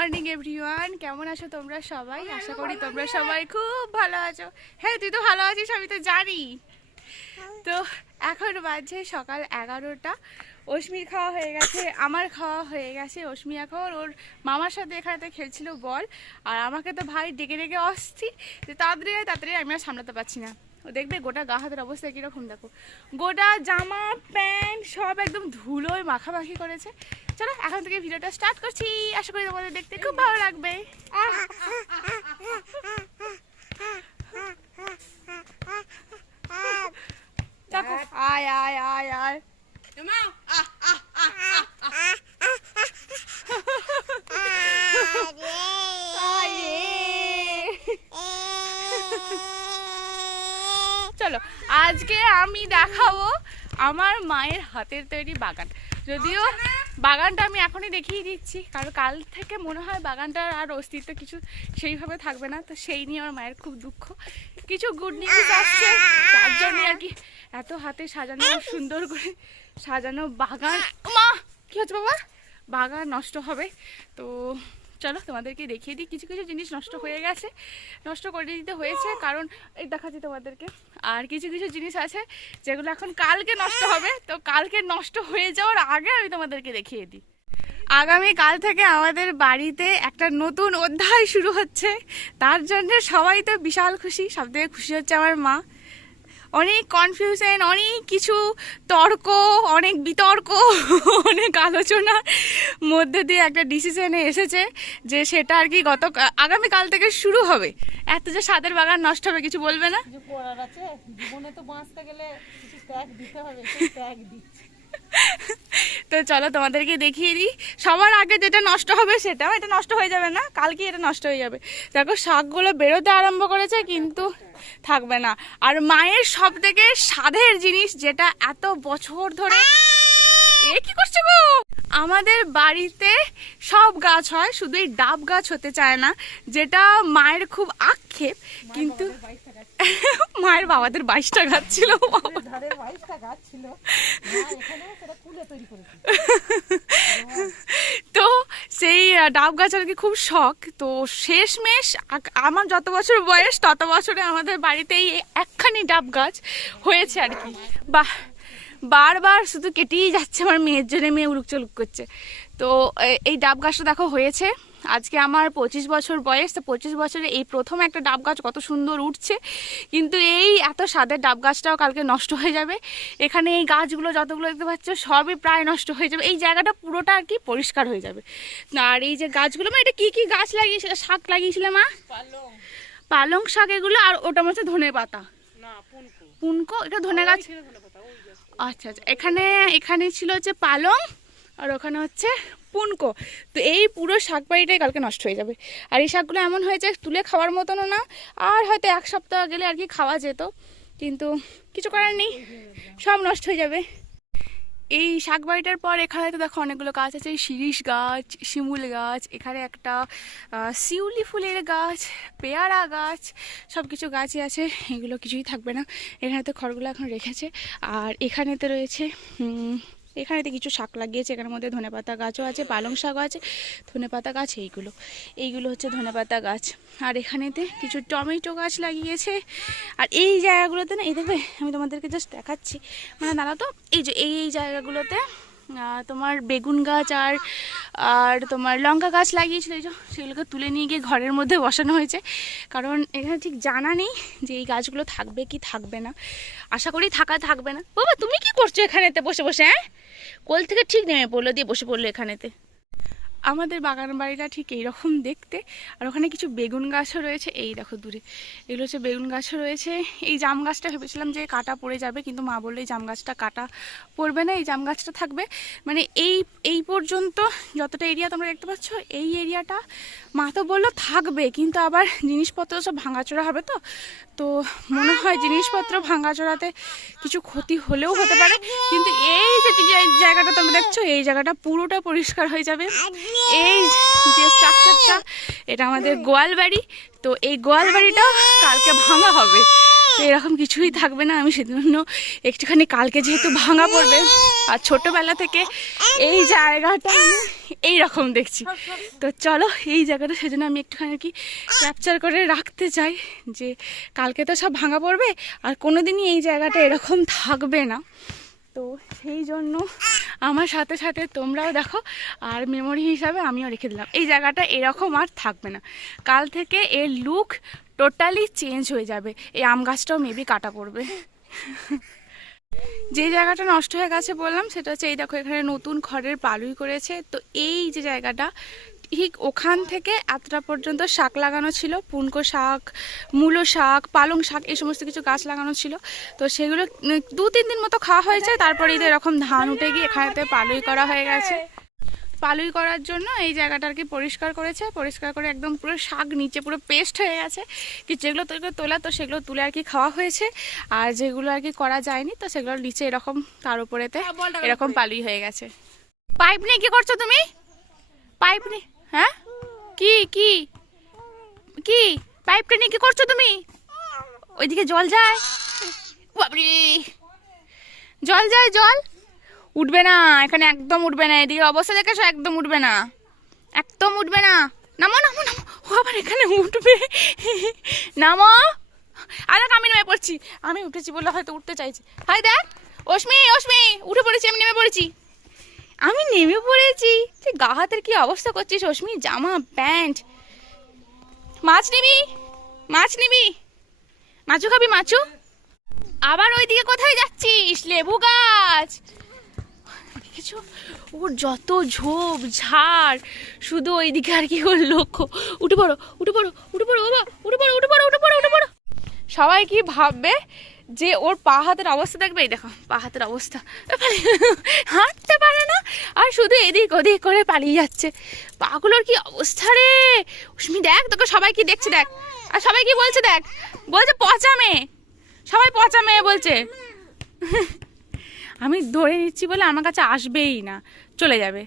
Morning everyone. কেমন আছো তোমরা সবাই? আশা করি তোমরা সবাই খুব ভালো আছো। হ্যাঁ তুই তো ভালো আছিস আমি তো জানি। তো এখন বাজছে সকাল এগারোটা। অশ্মির খাওয়া হয়ে গেছে আমার খাওয়া হয়ে গেছে। অশ্মি এখন ওর মামার সাথে এখানেতে খেলছিল বল। আর আমাকে তো ভাই ডেকে ডেকে অস্থির যে তাড়াতাড়ি তাড়াতাড়ি আমি আর সামলাতে পারছি না। দেখবে গোটা গা হাতের অবস্থা কীরকম দেখো। গোটা জামা, প্যান্ট সব একদম ধুলোয় মাখামাখি করেছে। চলো, এখন থেকে ভিডিওটা স্টার্ট করছি। আশা করি তোমাদের দেখতে খুব ভালো লাগবে। দেখো। আয় আয় আয় আয়। আয় আজকে আমি দেখাবো আমার মায়ের হাতের তৈরি বাগান। যদিও বাগানটা আমি এখনই দেখিয়ে দিচ্ছি কারণ কাল থেকে মনে হয় বাগানটার আর অস্তিত্ব কিছু সেইভাবে থাকবে না তো সেই নিয়ে আমার মায়ের খুব দুঃখ। কিছু গুড নিউজ আসছে তার জন্য আর কি এত হাতে সাজানো সুন্দর করে সাজানো বাগান। মা কি হচ্ছে বাবা? বাগান নষ্ট হবে তো চলো তোমাদেরকে দেখিয়ে দিই, কিছু কিছু জিনিস নষ্ট হয়ে গেছে, নষ্ট করে দিতে হয়েছে, কারণ এই দেখাচ্ছি তোমাদেরকে। আর কিছু কিছু জিনিস আছে যেগুলো এখন কালকে নষ্ট হবে, তো কালকে নষ্ট হয়ে যাওয়ার আগে আমি তোমাদেরকে দেখিয়ে দিই। আগামী কাল থেকে আমাদের বাড়িতে একটা নতুন অধ্যায় শুরু হচ্ছে, তার জন্য সবাই তো বিশাল খুশি সব থেকে খুশি হচ্ছে আমার মা। অনেক কনফিউশন অনেক কিছু তর্ক, অনেক বিতর্ক, অনেক আলোচনার মধ্যে দিয়ে একটা ডিসিশনে এসেছে যে সেটা আর কি গত, আগামীকাল থেকে শুরু হবে। এত যে সাদের বাগান নষ্ট হবে, কিছু বলবে না? জীবনে তো বাঁচতে গেলে কিছু ত্যাগ দিতে হবে ত্যাগ দিচ্ছি তো চলো তোমাদেরকে দেখিয়ে দিই। সবার আগে যেটা নষ্ট হবে সেটাও এটা নষ্ট হয়ে যাবে না কালকে এটা নষ্ট হয়ে যাবে। দেখো, শাকগুলো বেরোতে আরম্ভ করেছে, কিন্তু থাকবে না। আর মায়ের সব থেকে স্বাদের জিনিস যেটা এত বছর ধরে এ কি করছে গো? আমাদের বাড়িতে সব গাছ হয়, শুধু এই ডাব গাছ হতে চায় না, যেটা মায়ের খুব আক্ষেপ, কিন্তু মায়ের বাবাদের বাইশটা গাছ ছিল। তো সেই ডাব গাছ আর কি খুব শখ। তো শেষমেশ আমার যত বছর বয়স তত বছরে আমাদের বাড়িতে এই একখানি ডাব গাছ হয়েছে আর কি। বাহ বারবার শুধু কেটেই যাচ্ছে আমার মেয়ের জন্য মেয়ে উলুক চলুক করছে। তো এই ডাব গাছটা দেখো হয়েছে। আজকে আমার পঁচিশ বছর বয়স তো পঁচিশ বছরে এই প্রথম একটা ডাব গাছ কত সুন্দর উঠছে। কিন্তু এই এত স্বাদের ডাব গাছটাও কালকে নষ্ট হয়ে যাবে। এখানে এই গাছগুলো যতগুলো দেখতে পাচ্ছ সবই প্রায় নষ্ট হয়ে যাবে। এই জায়গাটা পুরোটা আর কি পরিষ্কার হয়ে যাবে। আর এই যে গাছগুলো মা এটা কী কী গাছ লাগিয়েছিল? শাক লাগিয়েছিলে মা? পালং। পালং শাক এগুলো আর ওটা হচ্ছে ধনে পাতা। না পুনকো। এটা ধনে গাছ? আচ্ছা আচ্ছা। এখানে এখানে ছিল হচ্ছে পালং আর ওখানে হচ্ছে পুনকো তো এই পুরো শাক বাড়িটাই কালকে নষ্ট হয়ে যাবে। আর এই শাকগুলো এমন হয়েছে তুলে খাওয়ার মতনও না। আর হয়তো এক সপ্তাহ গেলে আর কি খাওয়া যেত। কিন্তু কিছু করার নেই সব নষ্ট হয়ে যাবে। এই শাক বাড়িটার পর এখানে তো দেখো অনেকগুলো গাছ আছে শিরিষ গাছ শিমুল গাছ এখানে একটা শিউলি ফুলের গাছ পেয়ারা গাছ সব কিছু গাছই আছে। এগুলো কিছুই থাকবে না। এখানে তো খড়গুলো এখন রেখেছে। আর এখানেতে রয়েছে উম, এখানেতে কিছু শাক লাগিয়েছে, এখানের মধ্যে ধনেপাতা গাছও আছে, পালং শাকও আছে, ধনেপাতা গাছ এইগুলো। এইগুলো হচ্ছে ধনেপাতা গাছ। আর এখানেতে কিছু টমেটো গাছ লাগিয়েছে। আর এই জায়গাগুলোতে না, এই দেখবে, আমি তোমাদেরকে জাস্ট দেখাচ্ছি। মানে দাঁড়া তো, এই যে, এই জায়গাগুলোতে তোমার বেগুন গাছ আর আর তোমার লঙ্কা গাছ লাগিয়েছিল, এই সেগুলোকে তুলে নিয়ে গিয়ে ঘরের মধ্যে বসানো হয়েছে। কারণ এখানে ঠিক জানা নেই যে এই গাছগুলো থাকবে কি থাকবে না। আশা করি থাকা থাকবে না। বাবা, তুমি কি করছ এখানেতে বসে বসে হ্যাঁ? কোল থেকে ঠিক নেমে পড়ল, দিয়ে বসে পড়ল এখানেতে। আমাদের বাগান বাড়িটা ঠিক এইরকম দেখতে, আর ওখানে কিছু বেগুন গাছও রয়েছে। এই দেখো দূরে, এগুলো হচ্ছে বেগুন গাছও রয়েছে। এই জাম গাছটা ভেবেছিলাম যে কাটা পড়ে যাবে, কিন্তু মা বলল এই জাম গাছটা কাটা পড়বে না, এই জাম গাছটা থাকবে। মানে এই এই পর্যন্ত যতটা এরিয়া তোমরা দেখতে পাচ্ছ, এই এরিয়াটা মা তো বলল থাকবে, কিন্তু আবার জিনিসপত্র সব ভাঙাচোরা হবে তো। তো মনে হয় জিনিসপত্র ভাঙাচোরাতে কিছু ক্ষতি হলেও হতে পারে। কিন্তু এই যে জায়গাটা তোমরা দেখছ, এই জায়গাটা পুরোটা পরিষ্কার হয়ে যাবে। এই যে স্ট্রাকচারটা এটা আমাদের গোয়াল বাড়ি তো এই গোয়াল বাড়িটা কালকে ভাঙা হবে। এরকম কিছুই থাকবে না, আমি সেজন্য একটুখানি কালকে যেহেতু ভাঙা পড়বে, আর ছোটবেলা থেকে এই জায়গাটা আমি এইরকম দেখছি। তো চলো এই জায়গাটা সেজন্য আমি একটুখানি কি ক্যাপচার করে রাখতে চাই যে কালকে তো সব ভাঙা পড়বে, আর কোনোদিনই এই জায়গাটা এরকম থাকবে না। তো সেই জন্য আমার সাথে সাথে তোমরাও দেখো, আর মেমোরি হিসাবে আমিও রেখে দিলাম। এই জায়গাটা এরকম আর থাকবে না। কাল থেকে এর লুক টোটালি চেঞ্জ হয়ে যাবে। এই আম গাছটাও মেবি কাটা পড়বে। যে জায়গাটা নষ্ট হয়ে গেছে বললাম, সেটা হচ্ছে এই দেখো, এখানে নতুন খড়ের পালুই করেছে। তো এই যে জায়গাটা, ঠিক ওখান থেকে এতটা পর্যন্ত শাক লাগানো ছিল। পুনকো শাক, মূলো শাক, পালং শাক, এই সমস্ত কিছু গাছ লাগানো ছিল। তো সেগুলো দু তিন দিন মতো খাওয়া হয়েছে। তারপরে এরকম ধান উঠে গিয়ে এখানেতে পালুই করা হয়ে গেছে। পালুই করার জন্য এই জায়গাটা আর কি পরিষ্কার করেছে পরিষ্কার করে একদম পুরো শাক নিচে পুরো পেস্ট হয়ে গেছে। কি যেগুলো তো তোলা তো সেগুলো তুলে আর কি খাওয়া হয়েছে। আর যেগুলো আর কি করা যায়নি তো সেগুলো নিচে এরকম তার উপরেতে এরকম পালুই হয়ে গেছে। পাইপ নিয়ে কি করছ তুমি? পাইপ নিয়ে হ্যাঁ? কি কি? কি? পাইপটা নিয়ে কি করছ তুমি? ওইদিকে জল যায়। বাবরে জল যায় জল। উঠবে না, এখানে একদম উঠবে না, এদিকে অবস্থা দেখেছ? একদম উঠবে না। একদম উঠবে না। নামো নামো নামো। ও আবার এখানে উঠবে। নামো। আর আমি নেমে পড়ছি। আমি উঠেছি বলে হয়তো উঠতে চাইছি। হাই দেখ। অশ্মি অশ্মি, উঠে পড়েছি, আমি নেমে পড়েছি। আমি নেমে পড়েছি। তুই গা হাতের কি অবস্থা করছিস, অশ্মি? জামা, প্যান্ট। মাছ নিবি? মাছ নিবি? মাছু খাবি, মাছু? আবার ওইদিকে কোথায় যাচ্ছিস? লেবু গাছ। দেখেছ? ওর যত ঝোপ, ঝাড়, শুধু ওইদিকে আর কি ওর লক্ষ্য। উঠে পড়ো উঠে পড়ো উঠে পড়ো বাবা, উঠে পড়ো উঠে পড়ো উঠে পড়ো উঠে পড়ো। সবাই কি ভাববে যে ওর পা হাতের অবস্থা দেখবে? এই দেখো, পা হাতের অবস্থা। হাঁটতে পারে না, আর শুধু এদিক ওদিক করে পালিয়ে যাচ্ছে। পাগুলোর কি অবস্থা রে? উস্মি দেখ তোকে সবাই কি দেখছে, দেখ। আর সবাই কি বলছে, দেখ। বলছে পচা মেয়ে। সবাই পচা মেয়ে বলছে। আমি ধরে নিচ্ছি বলে আমার কাছে আসবেই না। চলে যাবে।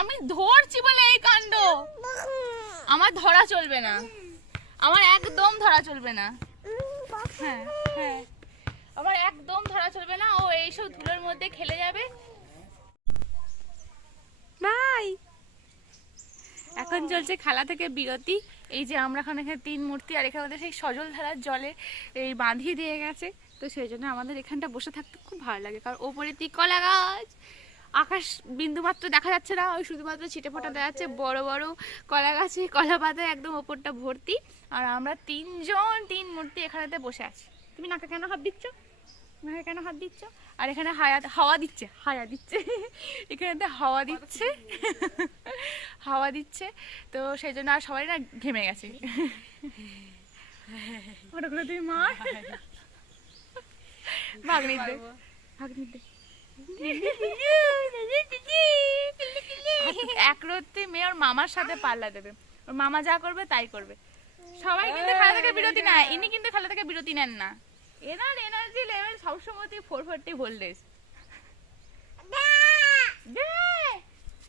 আমি ধরছি বলে এই কাণ্ড। আমার ধরা চলবে না। আমার একদম ধরা চলবে না। হ্যাঁ হ্যাঁ। আমার একদম ধরা চলবে না। ও এইসব ধুলোর মধ্যে খেলে যাবে। বাই। এখন চলছে খেলা থেকে বিরতি। এই যে আমরা এখানে এখানে তিন মূর্তি আর এখানে আমাদের সেই সজল ধারার জলে এই বাঁধিয়ে দিয়ে গেছে। তো সেই জন্য আমাদের এখানটা বসে থাকতে খুব ভালো লাগে। কারণ ওপরে তি কলা গাছ, আকাশ বিন্দুমাত্র দেখা যাচ্ছে না। ওই শুধুমাত্র ছিটে ফোটা দেখা যাচ্ছে বড় বড় কলা গাছে, কলা পাতায় একদম ওপরটা ভর্তি। আর আমরা তিনজন তিন মূর্তি এখানেতে বসে আছি। তুমি নাকে কেন হাত দিচ্ছ? নাকে কেন হাত দিচ্ছ? আর এখানে হায়া হাওয়া দিচ্ছে হায়া দিচ্ছে। এখানেতে হাওয়া দিচ্ছে হাওয়া দিচ্ছে। তো সেই জন্য আর সবাই না ঘেমে গেছে। ওটাগুলো মেয়ে ওর মামার সাথে পাল্লা দেবে। ওর মামা যা করবে তাই করবে। সবাই কিন্তু খেলা থেকে বিরতি নেয়, ইনি কিন্তু খেলা থেকে বিরতি নেন না। এনার এনার্জি লেভেল সবসময় ফোর ফোরটি ভোল্টেজ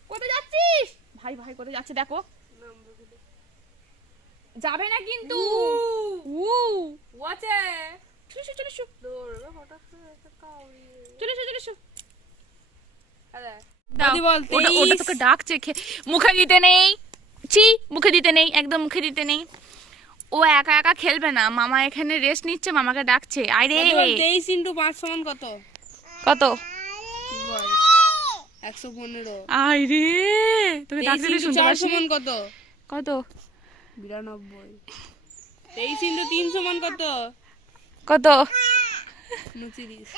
কোথায় যাচ্ছিস? ভাই ভাই কোথায় যাচ্ছে দেখো। যাবে না কিন্তু। উ। ওয়াচে চলে এসো, চলে দৌড়বে হঠাৎ করে একটা কাউরি। চলে এসো, চলে এসো। দাও। দাদি বল, ওটা ওটা তোকে ডাকছে মুখে দিতে নেই। ছি মুখে দিতে নেই একদম মুখে দিতে নেই। ও একা একা খেলবে না। মামা এখানে রেস্ট নিচ্ছে মামাকে ডাকছে। আরে তেইশ ইন্টু পাঁচ সমান কত? কত? একশো পনেরো। আরে তোকে ডাকতে শুনতে কত? কত? বিরানব্বই। তেইশ ইন্টু তিন সমান কত? কত? উনত্রিশ।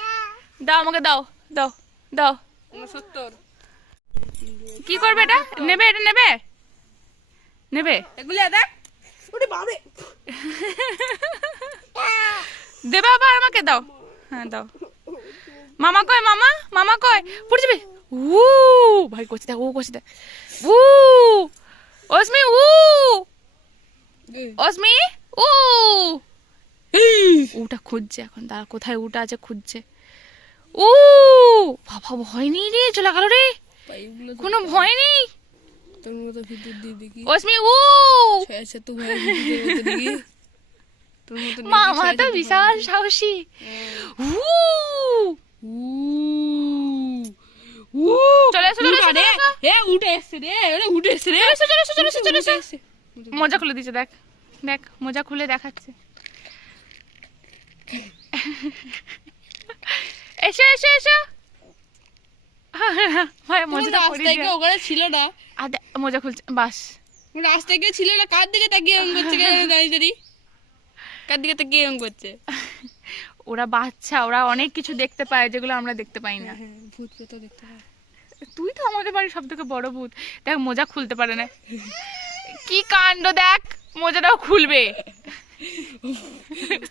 দাও আমাকে দাও দাও দাও। উনসত্তর কি করবে এটা? নেবে এটা নেবে? নেবে? এগুলি দেখ ওরে বাবা দেবে আবার আমাকে দাও। হ্যাঁ দাও। মামা কয় মামা? মামা কয় পড়ে যাবে? উ ভাই করছে দেখ ও করছে দেখ। উ অসমি উ অসমি উ উটা খুঁজছে এখন দাঁড়া কোথায় উটা আছে খুঁজছে। ও বাবা ভয় নেই রে চলে গেল রে। কোনো ভয় নেই। তোর মতো দিয়ে দেখি। অসমি উ! ভয় ভিতর দেখি। তোর মতো মামা তো বিশাল সাহসী। উ! উ! চলে এসো, চলে এসো, এ উঠে এসছে রে ওরে উঠে এসছে রে। চলে এসো, চলে এসো, চলে এসো। মোজা খুলে দিচ্ছে দেখ। দেখ মজা খুলে দেখাচ্ছে। এসো এসো এসো। ভাই রাস্তায় কেউ দিও। ওখানে ছিল না। আর মোজা খুলছে বাস। রাস্তায় কেউ ছিল না কার দিকে তাকিয়ে এরম করছে দাঁড়িয়ে দাঁড়িয়ে কার দিকে তাকিয়ে এরম করছে? ওরা বাচ্চা ওরা অনেক কিছু দেখতে পায় যেগুলো আমরা দেখতে পাই না। হ্যাঁ ভূত প্রেত দেখতে পায়। তুই তো আমাদের বাড়ির সব থেকে বড় ভূত। দেখ মোজা খুলতে পারে না। কি কাণ্ড দেখ মোজাটাও খুলবে।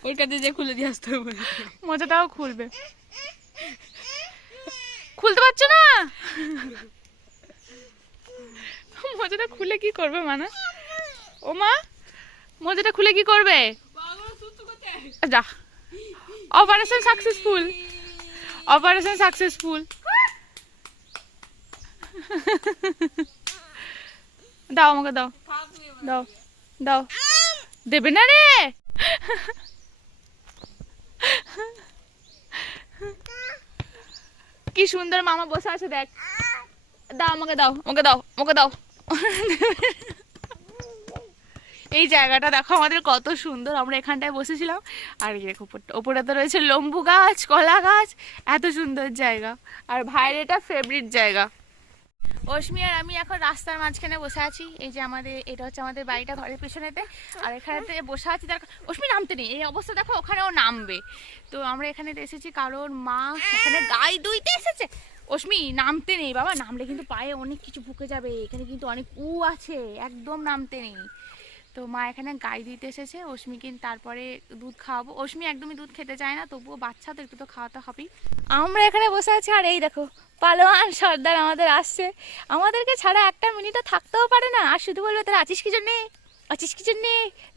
ওর কাছে যে খুলে দিয়ে আসতে হবে। মোজাটাও খুলবে। খুলতে পারছ না? মোজাটা খুলে কি করবে মানা? ও মা, মোজাটা খুলে কি করবে? যা। অপারেশন সাকসেসফুল অপারেশন সাকসেসফুল দাও আমাকে, দাও। দাও দাও। দেবে না রে? কি সুন্দর মামা বসে আছে, দেখ। দাও আমাকে দাও আমাকে দাও আমাকে দাও। এই জায়গাটা দেখো আমাদের কত সুন্দর। আমরা এখানটায় বসেছিলাম। আর দেখো ওপরে তো রয়েছে লম্বু গাছ, কলা গাছ। এত সুন্দর জায়গা। আর ভাইয়ের এটা ফেভারিট জায়গা। অশ্মি আর আমি এখন রাস্তার মাঝখানে বসে আছি। এই যে আমাদের এটা হচ্ছে আমাদের বাড়িটা ঘরের পেছনেতে। আর এখানেতে বসে আছি। তার অশ্মি নামতে নেই। এই অবস্থা দেখো, ওখানেও নামবে। তো আমরা এখানে এসেছি কারণ মা এখানে গায়ে দুইতে এসেছে। অশ্মি, নামতে নেই বাবা, নামলে কিন্তু পায়ে অনেক কিছু ভুকে যাবে, এখানে কিন্তু অনেক উ আছে, একদম নামতে নেই। তো মা এখানে গাই দিতে এসেছে অশ্মি কিন্তু তারপরে দুধ খাওয়াবো। অশ্মি একদমই দুধ খেতে চায় না, তবুও বাচ্চা তো একটু তো খাওয়াতে হবেই। আমরা এখানে বসে আছি, আর এই দেখো, পালোয়ান সর্দার আমাদের আসছে। আমাদেরকে ছাড়া একটা মিনিটও থাকতেও পারে না, আর শুধু বলবে, তোরা আছিস কি জন্যে? আছিস কি জন্যে?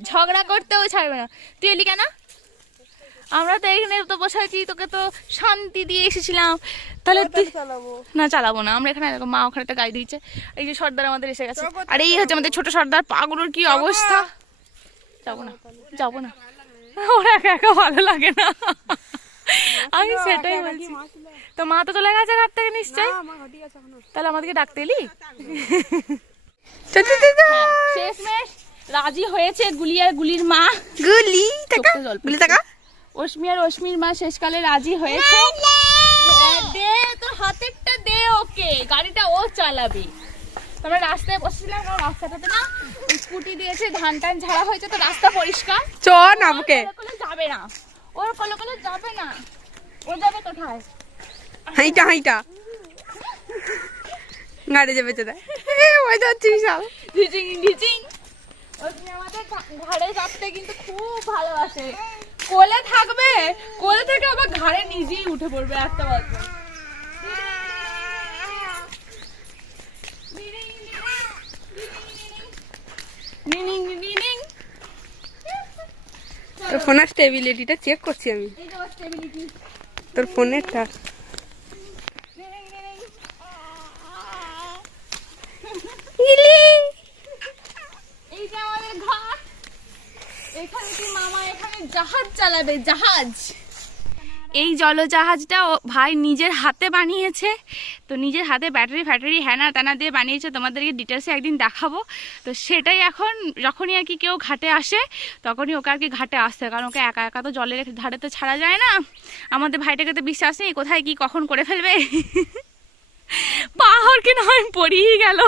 ঝগড়া করতেও ছাড়বে না। তুই এলি কেন? আমরা তো এখানে তো বসে আছি তোকে তো শান্তি দিয়ে এসেছিলাম। তাহলে তুই চালাবো। না চালাবো না। আমরা এখানে দেখো মা ওখানে একটা গাড়ি দিচ্ছে এই যে সর্দার আমাদের এসে গেছে। আর এই হচ্ছে আমাদের ছোট সর্দার পাগুলোর কি অবস্থা? যাব না যাব না। ওরা একা একা ভালো লাগে না। আমি সেটাই বলছি। তো মা তো চলে গেছে ঘাট থেকে নিশ্চয়ই। তাহলে আমাদেরকে ডাকতে এলি? শেষমেশ রাজি হয়েছে গুলিয়ার গুলির মা। গুলি গুলি টাকা। অশ্মি আর অশ্মির মা শেষকালে রাজি হয়েছে। হ্যাঁ, দে তোর হাতেরটা দে ওকে গাড়িটা ও চালাবে। তো আমরা রাস্তায় বসেছিলাম কারণ রাস্তাটাতে না স্কুটি দিয়েছে ধান টান ঝাড়া হয়েছে তো রাস্তা পরিষ্কার। চ ওর কোলে যাবে না। ওর কোলে কোলে যাবে না। ও যাবে কোথায়? হাইটা হাইটা। গাড়ি যাবে তো দেয় ওই যাচ্ছি বিশাল ঢিচিং ঢিচিং অশ্মি আমাদের ঘাড়ে চাপতে কিন্তু খুব ভালোবাসে। কোলে থাকবে? কোলে থেকে আবার ঘাড়ে নিজেই উঠে পড়বে একটা নিনিং তোর ফোনের স্টেবিলিটিটা চেক করছি আমি। তোর ফোনের তোর ফোনেরটা নিনিং, নিনিং। এই যে আমাদের ঘাট এখানে কি মামা এখানে চালাবে জাহাজ। এই জলজাহাজটা ভাই নিজের হাতে বানিয়েছে। তো নিজের হাতে ব্যাটারি ফ্যাটারি হ্যানা ত্যানা দিয়ে বানিয়েছে। তোমাদেরকে ডিটেলসে একদিন দেখাবো। তো সেটাই এখন যখনই আর কি কেউ ঘাটে আসে, তখনই ওকে আর কি ঘাটে আসতে কারণ ওকে একা একা তো জলের ধারে তো ছাড়া যায় না। আমাদের ভাইটাকে তো বিশ্বাস নেই, কোথায় কি কখন করে ফেলবে। পাহাড় কি নয় পড়িয়ে গেল।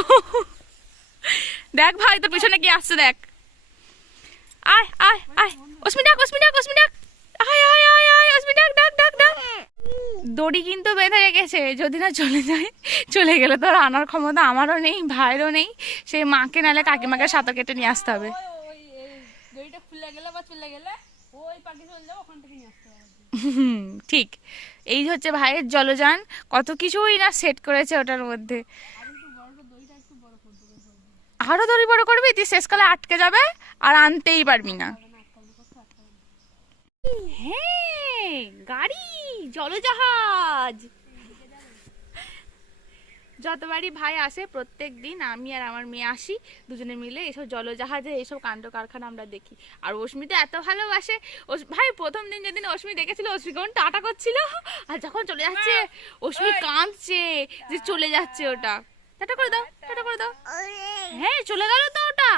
দেখ ভাই তো পিছনে কি আসছে দেখ। আয় আয় আয়। অস্মি ডাক অস্মি ডাক অস্মি ডাক আয় আয় আয় আয় অস্মি ডাক ডাক ডাক। ডাক দড়ি কিন্তু বেঁধে রেখেছে যদি না চলে যায় চলে গেলে তো আনার ক্ষমতা আমারও নেই ভাইয়েরও নেই। সেই মাকে নালে কাকিমাকে সাঁতার কেটে নিয়ে আসতে হবে। ঠিক। এই হচ্ছে ভাইয়ের জলযান। কত কিছুই না সেট করেছে ওটার মধ্যে। আরও দড়ি বড় করবি? তুই শেষকালে আটকে যাবে আর আনতেই পারবি না। হ্যাঁ গাড়ি জলজাহাজ। যতবারই ভাই আসে প্রত্যেক দিন আমি আর আমার মেয়ে আসি দুজনে মিলে এইসব জলজাহাজে এইসব কাণ্ড কারখানা আমরা দেখি। আর অস্মি তো এত ভালোবাসে। ভাই প্রথম দিন যেদিন অস্মি দেখেছিল অস্মি কেমন টাটা করছিল। আর যখন চলে যাচ্ছে অস্মি কাঁদছে যে চলে যাচ্ছে ওটা। টাটা করে দাও টাটা করে দাও। হ্যাঁ চলে গেল তো ওটা।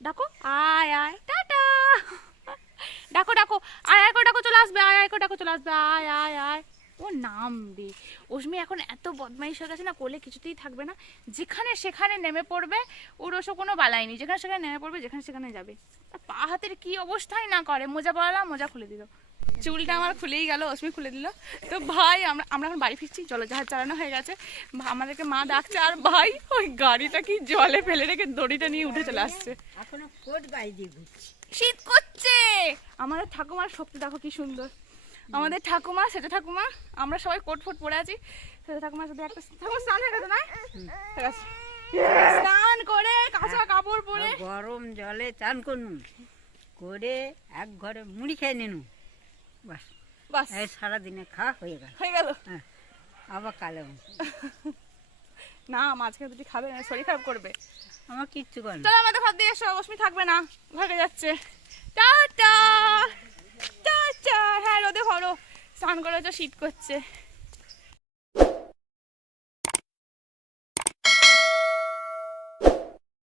ডাকো আয় আয় টাটা। ডাকো ডাকো আয় আয় করে ডাকো চলে আসবে আয় আয় করে ডাকো চলে আসবে আয় আয় আয়। ও নামবে অশ্মি এখন এত বদমাইশ হয়ে গেছে না কোলে কিছুতেই থাকবে না। যেখানে সেখানে নেমে পড়বে ওর ওসব কোনো বালাই নেই। যেখানে সেখানে নেমে পড়বে যেখানে সেখানে যাবে। পা হাতের কি অবস্থাই না করে। মোজা পরালাম মোজা খুলে দিল। চুলটা আমার খুলেই গেল অশ্মি খুলে দিল। তো ভাই আমরা আমরা এখন বাড়ি ফিরছি জলজাহাজ চালানো হয়ে গেছে। আমাদেরকে মা ডাকছে আর ভাই ওই গাড়িটা কি জলে ফেলে রেখে দড়িটা নিয়ে উঠে চলে আসছে। এখনও কোট ঘুরছি। শীত করছে আমাদের ঠাকুমার শক্তি দেখো কি সুন্দর। আমাদের ঠাকুমা সেটা ঠাকুমা আমরা সবাই কোট ফোট পরে আছি। সেটা ঠাকুমার সাথে একটা ঠাকুমা স্নান হয়ে গেছে না স্নান করে কাঁচা কাপড় পরে গরম জলে চান করনু। করে এক ঘরে মুড়ি খেয়ে নিনু। বাস। বাস। এই সারাদিনে খাওয়া হয়ে গেল। হয়ে গেল। হ্যাঁ। আবার কালে না মাঝখানে দুটি খাবে না শরীর খারাপ করবে। আমার কিচ্ছু করে চলো আমাদের দিয়ে এসো অশ্মি থাকবে না ঘরে যাচ্ছে। টাটা। টাটা। হ্যাঁ রোদে ভরো। স্নান করে তো শীত করছে।